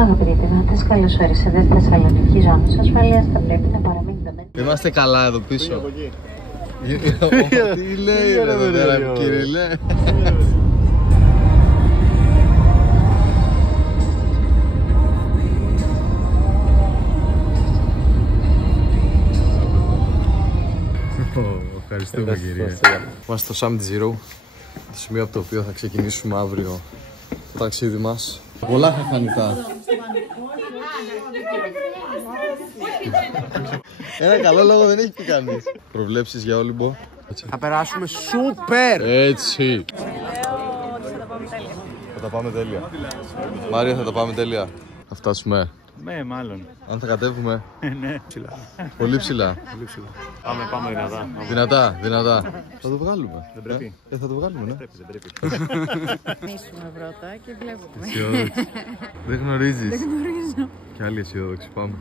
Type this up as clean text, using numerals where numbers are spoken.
Αγαπητοί επιβάτες, καλώς ορίσατε στη Θεσσαλονίκη. Ζώνη ασφαλείας θα πρέπει να παραμείνετε μέσα. Είμαστε καλά εδώ πίσω. Τι λέει εδώ πέρα, κύριε? Ευχαριστούμε, κύριε. Είμαστε στο Summit Zero, το σημείο από το οποίο θα ξεκινήσουμε αύριο το ταξίδι μας. Πολλά χαχανικά. Ένα καλό λόγο δεν έχει πει κανείς. Προβλέψεις για Όλυμπο? Θα περάσουμε σούπερ! Έτσι. Θα τα πάμε τέλεια. Μάρια, θα τα πάμε τέλεια. Θα φτάσουμε. Ναι, μάλλον. Αν θα κατέβουμε. Ναι, ψηλά. Πολύ ψηλά. Πάμε δυνατά. Δυνατά. Θα το βγάλουμε. Δεν πρέπει. Θα το βγάλουμε, ναι. Δεν πρέπει. Μίσουμε πρώτα και βλέπουμε. Δεν γνωρίζεις. Δεν γνωρίζω. Κι άλλοι αισιόδοξοι, πάμε.